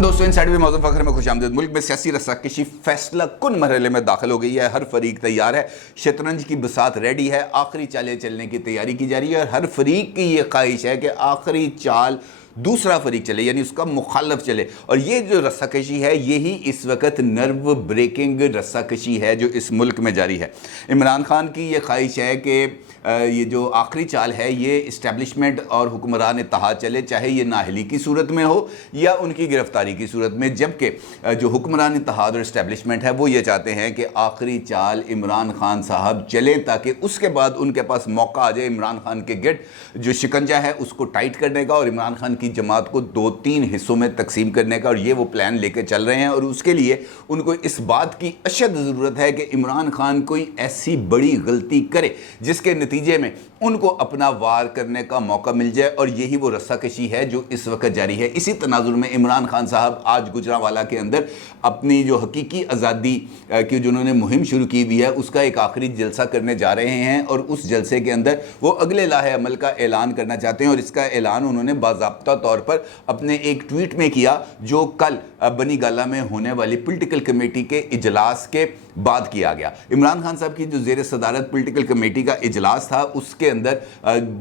तमाम दोस्तों inside with मौजूद फखर में खुशामदीद। मुल्क में सियासी रस्साकशी फैसला कुन मरहले में दाखिल हो गई है। हर फरीक तैयार है, शतरंज की बसात रेडी है, आखिरी चालें चलने की तैयारी की जा रही है और हर फरीक की ये ख्वाहिश है कि आखिरी चाल दूसरा फरीक चले, यानी उसका मुखालफ चले। और ये जो रस्साकशी है यही इस वक्त नर्व ब्रेकिंग रस्साकशी है जो इस मुल्क में जारी है। इमरान खान की ये ख्वाहिश है कि ये जो आखिरी चाल है ये इस्टेब्लिशमेंट और हुक्मरान इत्तेहाद चले, चाहे ये नाअहली की सूरत में हो या उनकी गिरफ्तारी की सूरत में। जबकि जो हुक्मरान इत्तेहाद और इस्टेब्लिशमेंट है वो ये चाहते हैं कि आखिरी चाल इमरान खान साहब चलें ताकि उसके बाद उनके पास मौका आ जाए इमरान खान के गिरद जो शिकंजा है उसको टाइट करने का और इमरान खान की जमात को 2-3 हिस्सों में तकसीम करने का। और ये वो प्लान लेके चल रहे हैं और उसके लिए उनको इस बात की अशद ज़रूरत है कि इमरान खान कोई ऐसी बड़ी गलती करे जिसके नतीजे में उनको अपना वार करने का मौका मिल जाए। और यही वो रस्साकशी है जो इस वक्त जारी है। इसी तनाजुर में इमरान खान साहब आज गुजरांवाला के अंदर अपनी जो हकीकी आज़ादी की जिन्होंने मुहिम शुरू की हुई है उसका एक आखिरी जलसा करने जा रहे हैं और उस जलसे के अंदर वो अगले लाहे अमल का ऐलान करना चाहते हैं। और इसका ऐलान उन्होंने बाज़ाब्ता तौर पर अपने एक ट्वीट में किया जो कल बनी गाला में होने वाली पॉलिटिकल कमेटी के इजलास के बाद किया गया। इमरान खान साहब की जो ज़ेर सदारत पॉलिटिकल कमेटी का इजलास था उसके अंदर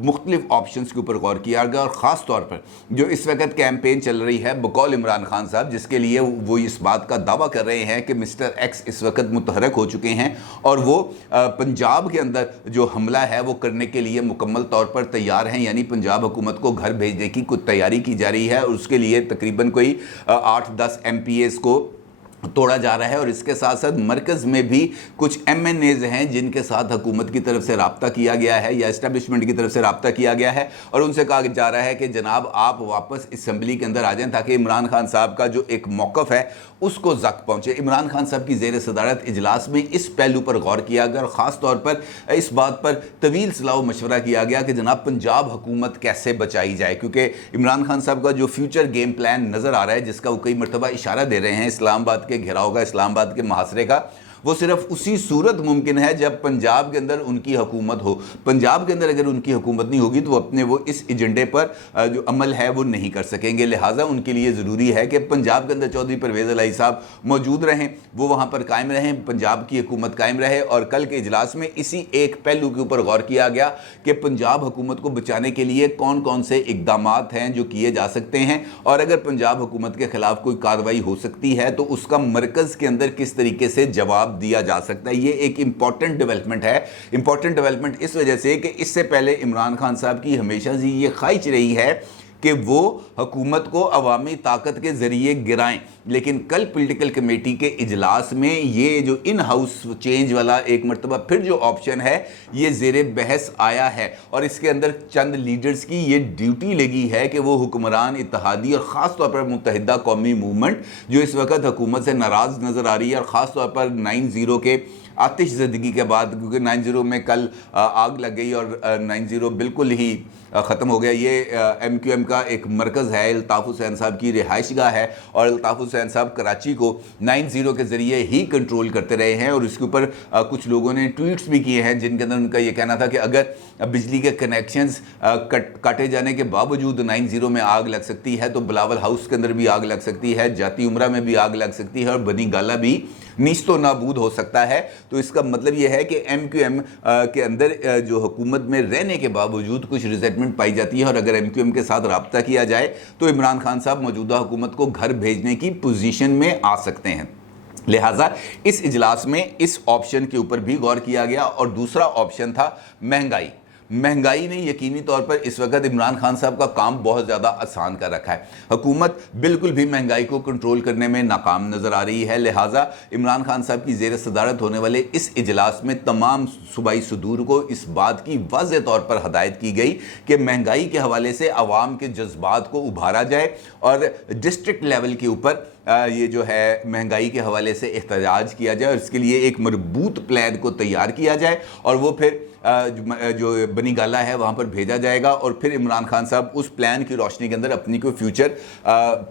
मुख्तलिफ ऑप्शंस के ऊपर गौर किया गया और ख़ास तौर पर जो इस वक्त कैंपेन चल रही है बकौल इमरान खान साहब, जिसके लिए वो इस बात का दावा कर रहे हैं कि मिस्टर एक्स इस वक्त मुतहरक हो चुके हैं और वो पंजाब के अंदर जो हमला है वो करने के लिए मुकम्मल तौर पर तैयार हैं। यानी पंजाब हुकूमत को घर भेजने की कुछ तैयारी की जा रही है और उसके लिए तकरीबन कोई 8-10 MPAs को तोड़ा जा रहा है। और इसके साथ साथ मरकज़ में भी कुछ MNAs हैं जिनके साथ हुकूमत की तरफ से रब्ता किया गया है या इस्टेब्लिशमेंट की तरफ से रब्ता किया गया है और उनसे कहा जा रहा है कि जनाब आप वापस असम्बली के अंदर आ जाएं ताकि इमरान खान साहब का जो एक मौक़िफ़ है उसको ज़ख्म पहुँचे। इमरान खान साहब की ज़ेर सदारत इजलास में इस पहलू पर गौर किया गया और ख़ास तौर पर इस बात पर तवील सलाह मशवरा किया गया कि जनाब पंजाब हुकूमत कैसे बचाई जाए, क्योंकि इमरान खान साहब का जो फ्यूचर गेम प्लान नज़र आ रहा है जिसका वो कई मरतबा इशारा दे रहे हैं इस्लामाबाद के घेराव का, इस्लामाबाद के मुहासरे का, वो सिर्फ उसी सूरत मुमकिन है जब पंजाब के अंदर उनकी हुकूमत हो। पंजाब के अंदर अगर उनकी हुकूमत नहीं होगी तो वो अपने वो इस एजेंडे पर जो अमल है वो नहीं कर सकेंगे। लिहाजा उनके लिए ज़रूरी है कि पंजाब के अंदर चौधरी परवेज़ इलाही साहब मौजूद रहें, वो वहाँ पर कायम रहें, पंजाब की हुकूमत कायम रहे। और कल के इजलास में इसी एक पहलू के ऊपर गौर किया गया कि पंजाब हुकूमत को बचाने के लिए कौन कौन से इकदामात हैं जो किए जा सकते हैं और अगर पंजाब हुकूमत के ख़िलाफ़ कोई कार्रवाई हो सकती है तो उसका मरकज़ के अंदर किस तरीके से जवाब दिया जा सकता है। ये एक इंपॉर्टेंट डेवलपमेंट है। इंपॉर्टेंट डेवलपमेंट इस वजह से कि इससे पहले इमरान खान साहब की हमेशा से ये ख्वाहिश रही है कि वो हुकूमत को अवामी ताकत के ज़रिए गिराएं, लेकिन कल पॉलिटिकल कमेटी के इजलास में ये जो इन हाउस चेंज वाला एक मरतबा फिर जो ऑप्शन है ये ज़ेर बहस आया है और इसके अंदर चंद लीडर्स की ये ड्यूटी लगी है कि वो हुक्मरान इत्तेहादी और ख़ास तौर पर मुत्तहिदा कौमी मूवमेंट जो इस वक्त हुकूमत से नाराज़ नज़र आ रही है और ख़ास तौर पर 9/0 के आतिश ज़दगी के बाद, क्योंकि 9/0 में कल आग लग गई और 9/0 बिल्कुल ही ख़त्म हो गया। ये MQM का एक मरकज़ है, अल्ताफ़ हुसैन साहब की रिहाइशगाह है और अल्ताफ़ हुसैन साहब कराची को 9/0 के ज़रिए ही कंट्रोल करते रहे हैं। और इसके ऊपर कुछ लोगों ने ट्वीट्स भी किए हैं जिनके अंदर उनका ये कहना था कि अगर बिजली के कनेक्शंस काटे जाने के बावजूद 9/0 में आग लग सकती है तो बिलावल हाउस के अंदर भी आग लग सकती है, जाती उमरा में भी आग लग सकती है और बनी गाला भी नीस्तो नाबूद हो सकता है। तो इसका मतलब यह है कि MQM के अंदर जो हुकूमत में रहने के बावजूद कुछ रिजेंटमेंट पाई जाती है और अगर MQM के साथ रब्ता किया जाए तो इमरान खान साहब मौजूदा हुकूमत को घर भेजने की पोजीशन में आ सकते हैं। लिहाजा इस इजलास में इस ऑप्शन के ऊपर भी गौर किया गया। और दूसरा ऑप्शन था महंगाई ने यकीनी तौर पर इस वक्त इमरान खान साहब का काम बहुत ज़्यादा आसान कर रखा है। हुकूमत बिल्कुल भी महंगाई को कंट्रोल करने में नाकाम नज़र आ रही है। लिहाजा इमरान खान साहब की ज़ेर सदारत होने वाले इस इजलास में तमाम सूबाई सदूर को इस बात की वाज़ेह तौर पर हदायत की गई कि महंगाई के हवाले से आवाम के जज्बात को उभारा जाए और डिस्ट्रिक्ट लेवल के ऊपर ये जो है महंगाई के हवाले से एहतजाज किया जाए और इसके लिए एक मजबूत प्लान को तैयार किया जाए और वो फिर जो बनी गाला है वहाँ पर भेजा जाएगा और फिर इमरान खान साहब उस प्लान की रोशनी के अंदर अपनी कोई फ्यूचर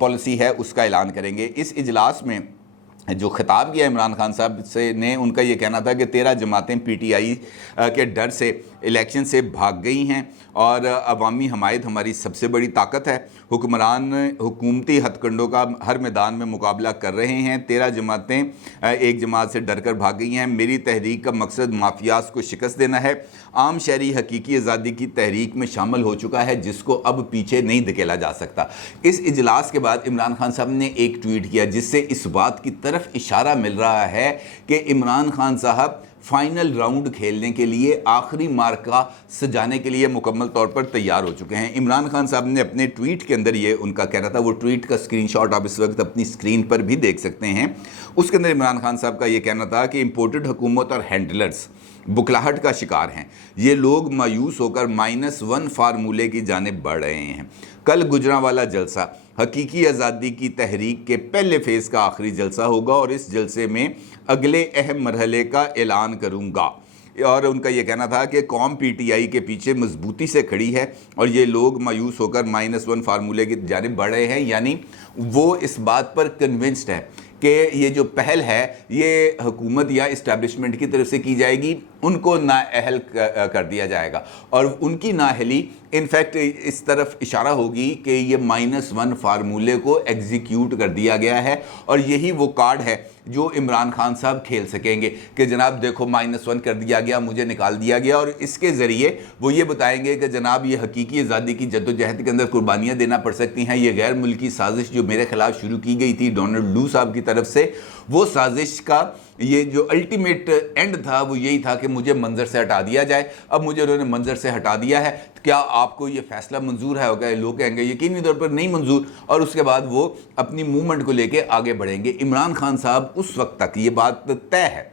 पॉलिसी है उसका ऐलान करेंगे। इस इजलास में जो खिताब किया इमरान खान साहब से ने, उनका ये कहना था कि 13 जमातें पीटीआई के डर से इलेक्शन से भाग गई हैं और अवामी हमायत हमारी सबसे बड़ी ताकत है। हुक्मरान हुकूमती हथकंडों का हर मैदान में मुकाबला कर रहे हैं। 13 जमातें एक जमात से डर कर भाग गई हैं। मेरी तहरीक का मकसद माफियाज को शिकस्त देना है। आम शहरी हकीकी आज़ादी की तहरीक में शामिल हो चुका है, जिसको अब पीछे नहीं धकेला जा सकता। इस इजलास के बाद इमरान खान साहब ने एक ट्वीट किया जिससे इस बात की तरफ इशारा मिल रहा है कि इमरान खान साहब फाइनल राउंड खेलने के लिए, आखिरी मार्का सजाने के लिए मुकम्मल तौर पर तैयार हो चुके हैं। इमरान खान साहब ने अपने ट्वीट के अंदर ये उनका कहना था, वो ट्वीट का स्क्रीनशॉट आप इस वक्त अपनी स्क्रीन पर भी देख सकते हैं। उसके अंदर इमरान खान साहब का ये कहना था कि इम्पोर्टेड हुकूमत और हैंडलर्स बुखलाहट का शिकार हैं। ये लोग मायूस होकर -1 फार्मूले की जानिब बढ़ रहे हैं। कल गुजरांवाला जलसा हकीकी आज़ादी की तहरीक के पहले फ़ेज़ का आखिरी जलसा होगा और इस जलसे में अगले अहम मरहले का ऐलान करूँगा। और उनका ये कहना था कि कौम पीटीआई के पीछे मजबूती से खड़ी है और ये लोग मायूस होकर -1 फार्मूले की जानिब बढ़ रहे हैं। यानी वो इस बात पर कन्विंस्ड है कि ये जो पहल है ये हुकूमत या इस्टेब्लिशमेंट की तरफ से की जाएगी, उनको नाअहल कर दिया जाएगा और उनकी नाअहली इनफैक्ट इस तरफ इशारा होगी कि ये -1 फार्मूले को एग्जीक्यूट कर दिया गया है और यही वो कार्ड है जो इमरान खान साहब खेल सकेंगे कि जनाब देखो -1 कर दिया गया, मुझे निकाल दिया गया। और इसके ज़रिए वो ये बताएंगे कि जनाब ये हकीकी आज़ादी की जद्दोजहद के अंदर कुर्बानियाँ देना पड़ सकती हैं। ये गैर मुल्की साजिश जो मेरे ख़िलाफ़ शुरू की गई थी डोनाल्ड लू साहब की तरफ से, वो साजिश का ये जो अल्टीमेट एंड था वो यही था कि मुझे मंजर से हटा दिया जाए। अब मुझे उन्होंने मंजर से हटा दिया है, तो क्या आपको ये फैसला मंजूर है? होगा, लोग कहेंगे यकीनी तौर पर नहीं मंजूर, और उसके बाद वो अपनी मूवमेंट को लेके आगे बढ़ेंगे। इमरान खान साहब उस वक्त तक, ये बात तय है,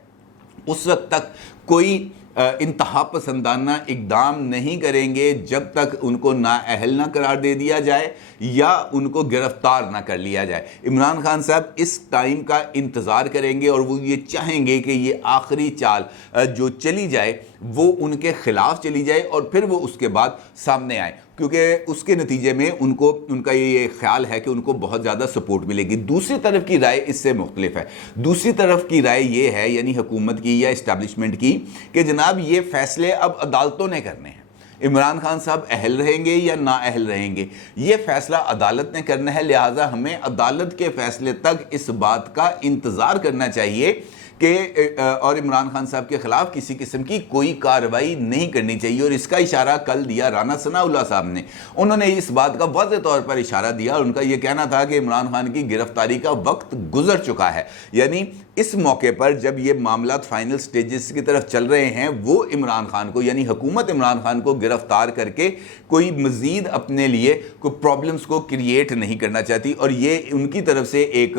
उस वक्त तक कोई इंतहा पसंदाना इकदाम नहीं करेंगे जब तक उनको नाअहल ना करार दे दिया जाए या उनको गिरफ्तार ना कर लिया जाए। इमरान खान साहब इस टाइम का इंतज़ार करेंगे और वो ये चाहेंगे कि ये आखिरी चाल जो चली जाए वो उनके ख़िलाफ़ चली जाए और फिर वो उसके बाद सामने आए, क्योंकि उसके नतीजे में उनको, उनका ये ख्याल है कि उनको बहुत ज़्यादा सपोर्ट मिलेगी। दूसरी तरफ की राय इससे मुख्तलिफ है। दूसरी तरफ की राय ये है, यानी हुकूमत की या इस्टेब्लिशमेंट की, कि जनाब ये फ़ैसले अब अदालतों ने करने हैं। इमरान खान साहब अहल रहेंगे या नाअहल रहेंगे, ये फ़ैसला अदालत ने करना है। लिहाजा हमें अदालत के फ़ैसले तक इस बात का इंतज़ार करना चाहिए कि और इमरान खान साहब के ख़िलाफ़ किसी किस्म की कोई कार्रवाई नहीं करनी चाहिए। और इसका इशारा कल दिया राना सनाउल्लाह साहब ने। उन्होंने इस बात का वाज़ेह तौर पर इशारा दिया और उनका यह कहना था कि इमरान खान की गिरफ्तारी का वक्त गुजर चुका है। यानी इस मौके पर जब ये मामला फाइनल स्टेजेस की तरफ चल रहे हैं, वो इमरान खान को, यानी हुकूमत इमरान खान को गिरफ्तार करके कोई मज़ीद अपने लिए कोई प्रॉब्लम्स को क्रिएट नहीं करना चाहती। और ये उनकी तरफ से एक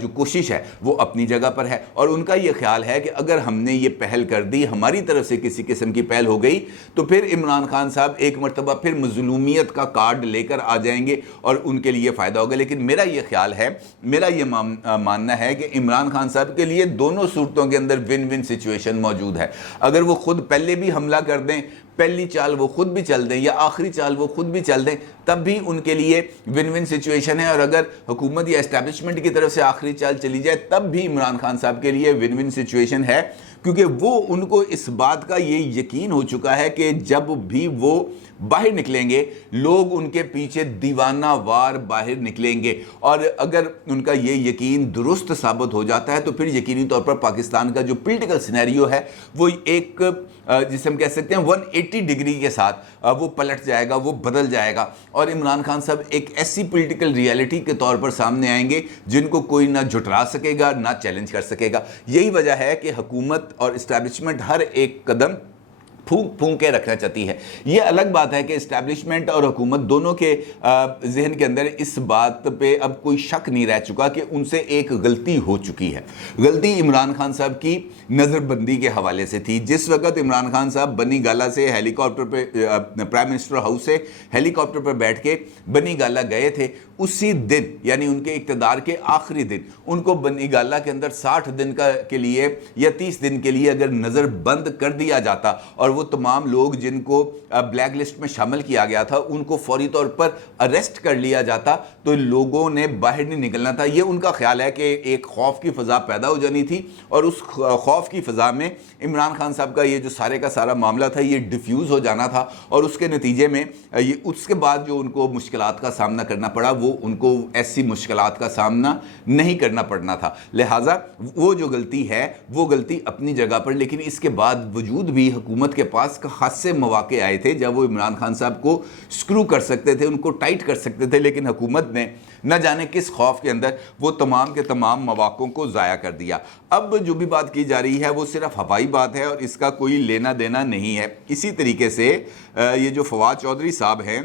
जो कोशिश है वो अपनी जगह पर है। और उनका ये ख्याल है कि अगर हमने ये पहल कर दी, हमारी तरफ से किसी किस्म की पहल हो गई, तो फिर इमरान खान साहब एक मरतबा फिर मज़लूमियत का कार्ड लेकर आ जाएंगे और उनके लिए फ़ायदा होगा। लेकिन मेरा ये ख्याल है, मेरा ये मानना है कि इमरान खान साहब के लिए दोनों सूरतों के अंदर विन विन सिचुएशन मौजूद है। अगर वो खुद पहले भी हमला कर दें, पहली चाल वो खुद भी चल दें या आखिरी चाल वो खुद भी चल दें, तब भी उनके लिए विन विन सिचुएशन है। और अगर हुकूमत या एस्टैब्लिशमेंट की तरफ से आखिरी चाल चली जाए, तब भी इमरान खान साहब के लिए विन विन सिचुएशन है, क्योंकि वो, उनको इस बात का ये यकीन हो चुका है कि जब भी वो बाहर निकलेंगे, लोग उनके पीछे दीवाना वार बाहर निकलेंगे। और अगर उनका ये यकीन दुरुस्त साबित हो जाता है, तो फिर यकीनी तौर पर पाकिस्तान का जो पॉलिटिकल सिनेरियो है वो एक जिसे हम कह सकते हैं 180 डिग्री के साथ वो पलट जाएगा, वो बदल जाएगा। और इमरान खान साहब एक ऐसी पॉलिटिकल रियलिटी के तौर पर सामने आएंगे जिनको कोई ना झुठला सकेगा ना चैलेंज कर सकेगा। यही वजह है कि हुकूमत और इस्टेब्लिशमेंट हर एक कदम फूंक फूंक के रखना चाहती है। ये अलग बात है कि इस्टेब्लिशमेंट और हुकूमत दोनों के जहन के अंदर इस बात पे अब कोई शक नहीं रह चुका कि उनसे एक गलती हो चुकी है। गलती इमरान खान साहब की नज़रबंदी के हवाले से थी। जिस वक्त इमरान खान साहब बनी गाला से हेलीकॉप्टर पे, प्राइम मिनिस्टर हाउस से हेलीकॉप्टर पर बैठ के बनी गाला गए थे, उसी दिन यानी उनके इक़्तिदार के आखिरी दिन उनको बनी गाला के अंदर 60 दिन के लिए या 30 दिन के लिए अगर नज़र बंद कर दिया जाता और وہ تمام لوگ جن کو بلیک لسٹ میں شامل کیا گیا تھا ان کو فوری طور پر اریسٹ کر لیا جاتا تو لوگوں نے باہر نہیں نکلنا تھا. یہ ان کا خیال ہے کہ ایک خوف کی فضا پیدا ہو جانی تھی اور اس خوف کی فضا میں عمران خان صاحب کا یہ جو سارے کا سارا معاملہ تھا یہ ڈیفیوز ہو جانا تھا, اور اس کے نتیجے میں یہ اس کے بعد جو ان کو مشکلات کا سامنا کرنا پڑا وہ ان کو ایسی مشکلات کا سامنا نہیں کرنا پڑنا تھا. لہٰذا وہ جو غلطی ہے وہ غلطی اپنی جگہ پر, لیکن اس کے بعد وجود بھی حکومت کے پاس خاصے مواقع آئے تھے جب وہ عمران خان صاحب کو سکرو کر سکتے تھے, ان کو ٹائٹ کر سکتے تھے, لیکن حکومت نے نہ جانے کس خوف کے اندر وہ تمام کے تمام مواقعوں کو ضائع کر دیا. اب جو بھی بات کی جا رہی ہے وہ صرف ہوائی بات ہے اور اس کا کوئی لینا دینا نہیں ہے. اسی طریقے سے یہ جو فواد چودھری صاحب ہیں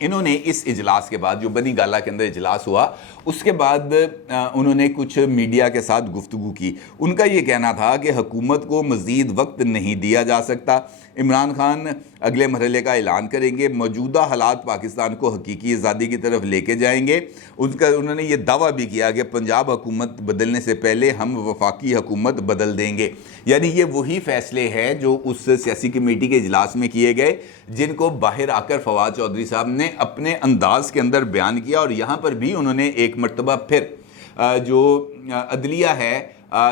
انہوں نے اس اجلاس کے بعد جو بنی گالہ کے اندر اجلاس ہوا اس کے بعد انہوں نے کچھ میڈیا کے ساتھ گفتگو کی. ان کا یہ کہنا تھا کہ حکومت کو مزید وقت نہیں دیا جا سکتا, عمران خان اگلے مرحلے کا اعلان کریں گے, موجودہ حالات پاکستان کو حقیقی آزادی کی طرف لے کے جائیں گے. انہوں نے یہ دعویٰ بھی کیا کہ پنجاب حکومت بدلنے سے پہلے ہم وفاقی حکومت بدل دیں گے. یعنی یہ وہی فیصلے ہیں جو اس سیاسی کمیٹی کے اجلاس میں کیے گئے جن کو باہر آ کر فواد چودھری صاحب نے اپنے انداز کے اندر بیان کیا, اور یہاں پر بھی انہوں نے ایک مرتبہ پھر جو عدلیہ ہے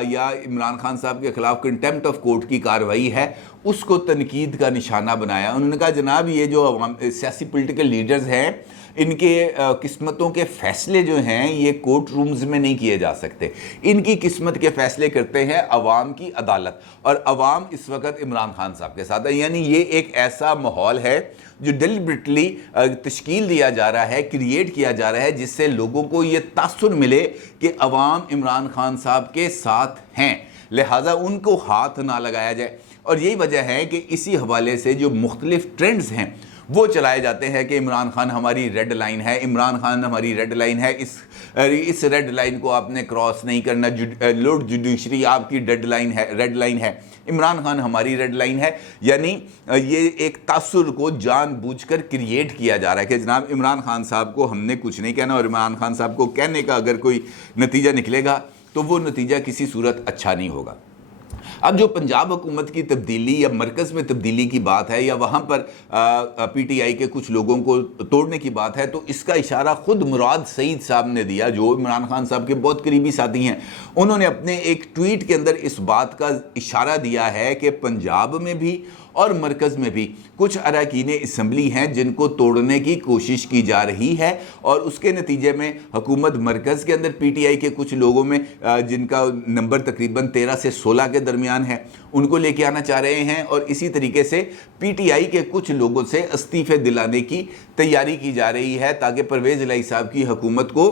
یا عمران خان صاحب کے خلاف کنٹیمپٹ آف کورٹ کی کارروائی ہے اس کو تنقید کا نشانہ بنایا. انہوں نے کہا جناب یہ جو سیاسی پولیٹیکل لیڈرز ہیں ان کے قسمتوں کے فیصلے جو ہیں یہ کورٹ رومز میں نہیں کیے جا سکتے, ان کی قسمت کے فیصلے کرتے ہیں عوام کی عدالت, اور عوام اس وقت عمران خان صاحب کے ساتھ ہے. یعنی یہ ایک ایسا ماحول ہے جو ڈیلیبریٹلی تشکیل دیا جا رہا ہے, کریٹ کیا جا رہا ہے, جس سے لوگوں کو یہ تاثر ملے کہ عوام عمران خان صاحب کے ساتھ ہیں, لہٰذا ان کو ہاتھ نہ لگایا جائے. اور یہی وجہ ہے کہ اسی حوالے سے جو مختلف ٹرینڈز ہیں وہ چلائے جاتے ہیں کہ عمران خان ہماری ریڈ لائن ہے, عمران خان ہماری ریڈ لائن ہے, اس ریڈ لائن کو آپ نے کراس نہیں کرنا, لارڈ جوڈیشری آپ کی ریڈ لائن ہے, عمران خان ہماری ریڈ لائن ہے. یعنی یہ ایک تاثر کو جان بوجھ کر کریٹ کیا جا رہا ہے کہ جناب عمران خان صاحب کو ہم نے کچھ نہیں کہنا, اور عمران خان صاحب کو کہنے کا اگر کوئی نتیجہ نکلے گا تو وہ نتیجہ کسی صورت اچھا نہیں ہوگا. اب جو پنجاب حکومت کی تبدیلی یا مرکز میں تبدیلی کی بات ہے یا وہاں پر پی ٹی آئی کے کچھ لوگوں کو توڑنے کی بات ہے, تو اس کا اشارہ خود مراد سعید صاحب نے دیا جو عمران خان صاحب کے بہت قریبی ساتھی ہیں. انہوں نے اپنے ایک ٹویٹ کے اندر اس بات کا اشارہ دیا ہے کہ پنجاب میں بھی اور مرکز میں بھی کچھ اراکین اسمبلی ہیں جن کو توڑنے کی کوشش کی جا رہی ہے, اور اس کے نتیجے میں حکومت مرکز کے اندر پی ٹی آئی کے کچھ لوگوں میں جن کا نمبر تقریباً 13 سے 16 کے درمیان ہے ان کو لے کے آنا چاہ رہے ہیں, اور اسی طریقے سے پی ٹی آئی کے کچھ لوگوں سے استعفے دلانے کی تیاری کی جا رہی ہے تاکہ پرویز الہی صاحب کی حکومت کو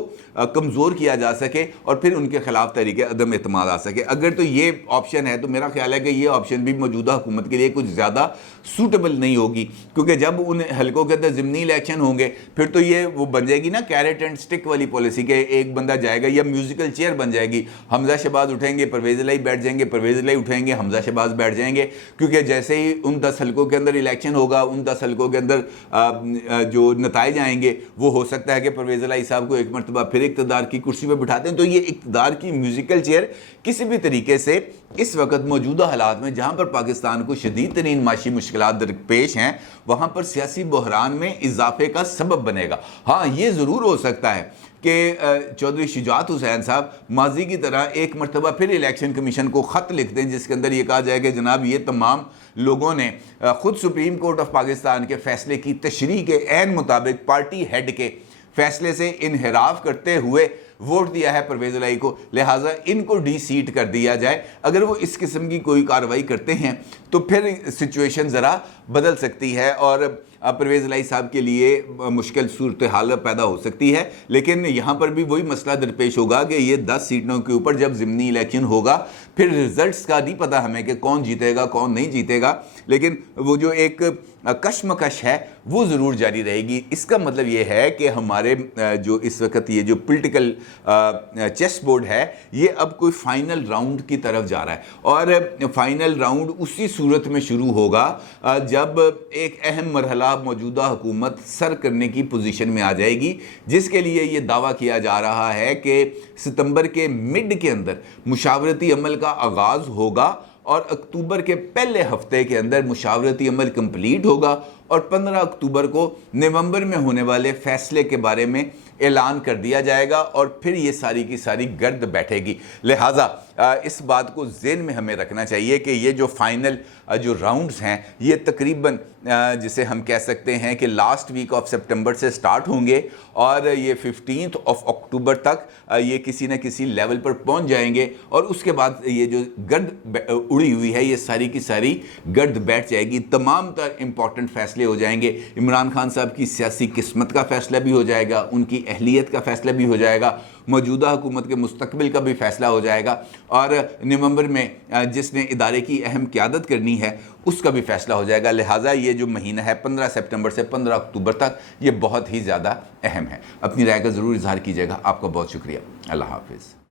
کمزور کیا جا سکے اور پھر ان کے خلاف تحریک عدم اعتماد آ سکے. اگر تو یہ آپشن ہے تو میرا خیال ہے کہ یہ آپشن بھی موجودہ حکومت کے لیے کچھ زیادہ سوٹیبل نہیں ہوگی, کیونکہ جب ان حلقوں کے اندر ضمنی الیکشن ہوں گے پھر تو یہ وہ بن جائے گی نا کیرٹ اینڈ سٹک والی پالیسی کے ایک بندہ جائے گا یا میوزیکل چیئر بن جائے گی, حمزہ شہباز اٹھیں گے پرویز الہی بیٹھ جائیں گے, پرویز الہی اٹھیں گے حمزہ شہباز بیٹھ جائیں گے, کیونکہ جیسے ہی ان 10 حلقوں کے اندر الیکشن ہوگا ان 10 حلقوں کے اندر جو نتائج آئیں گے وہ ہو سکتا ہے کہ پرویز الہی صاحب کو ایک مرتبہ پھر اقتدار کی کرسی پہ بٹھاتے ہیں. تو یہ اقتدار کی میوزیکل چیئر کسی بھی طریقے سے اس وقت موجودہ حالات میں جہاں پر پاکستان کو شدید ترین معاشی مشکلات درپیش ہیں وہاں پر سیاسی بحران میں اضافے کا سبب بنے گا. ہاں یہ ضرور ہو سکتا ہے کہ چودھری شجاعت حسین صاحب ماضی کی طرح ایک مرتبہ پھر الیکشن کمیشن کو خط لکھ دیں جس کے اندر یہ کہا جائے کہ جناب یہ تمام لوگوں نے خود سپریم کورٹ آف پاکستان کے فیصلے کی تشریح کے عین مطابق پارٹی ہیڈ کے فیصلے سے انحراف کرتے ہوئے ووٹ دیا ہے پرویز الہی کو, لہٰذا ان کو ڈی سیٹ کر دیا جائے. اگر وہ اس قسم کی کوئی کارروائی کرتے ہیں تو پھر سچویشن ذرا بدل سکتی ہے اور پرویز الہی صاحب کے لیے مشکل صورتحال پیدا ہو سکتی ہے. لیکن یہاں پر بھی وہی مسئلہ درپیش ہوگا کہ یہ 10 سیٹوں کے اوپر جب ضمنی الیکشن ہوگا پھر رزلٹس کا نہیں پتہ ہمیں کہ کون جیتے گا کون نہیں جیتے گا, لیکن وہ جو ایک کشمکش ہے وہ ضرور جاری رہے گی. اس کا مطلب یہ ہے کہ ہمارے جو اس وقت یہ جو پولیٹیکل چیس بورڈ ہے یہ اب کوئی فائنل راؤنڈ کی طرف جا رہا ہے, اور فائنل راؤنڈ اسی صورت میں شروع ہوگا جب ایک اہم مرحلہ موجودہ حکومت سر کرنے کی پوزیشن میں آ جائے گی, جس کے لیے یہ دعویٰ کیا جا رہا ہے کہ ستمبر کے مڈ کے اندر مشاورتی عمل کا آغاز ہوگا اور اکتوبر کے پہلے ہفتے کے اندر مشاورتی عمل کمپلیٹ ہوگا اور 15 اکتوبر کو نومبر میں ہونے والے فیصلے کے بارے میں اعلان کر دیا جائے گا اور پھر یہ ساری کی ساری گرد بیٹھے گی۔ لہٰذا اس بات کو ذہن میں ہمیں رکھنا چاہیے کہ یہ جو فائنل جو راؤنڈز ہیں یہ تقریباً جسے ہم کہہ سکتے ہیں کہ لاسٹ ویک آف سپٹمبر سے سٹارٹ ہوں گے اور یہ 15 اکتوبر تک یہ کسی نہ کسی لیول پر پہنچ جائیں گے اور اس کے بعد یہ جو گرد اڑی ہوئی ہے یہ ساری کی ساری گرد بیٹھ جائے گی۔ تمام تر امپورٹنٹ فیصلے ہو جائیں گے۔ عمران خان صاحب کی سیاسی قسمت کا فیصلہ بھی ہو جائے گا، ان کی اہلیت کا فیصلہ بھی ہو جائے گا، موجودہ حکومت کے مستقبل کا بھی فیصلہ ہو جائے گا اور نومبر میں جس نے ادارے کی اہم قیادت کرنی ہے اس کا بھی فیصلہ ہو جائے گا۔ لہٰذا یہ جو مہینہ ہے 15 سپٹمبر سے 15 اکتوبر تک یہ بہت ہی زیادہ اہم ہے۔ اپنی رائے کا ضرور اظہار کیجیے گا۔ آپ کا بہت شکریہ۔ اللہ حافظ۔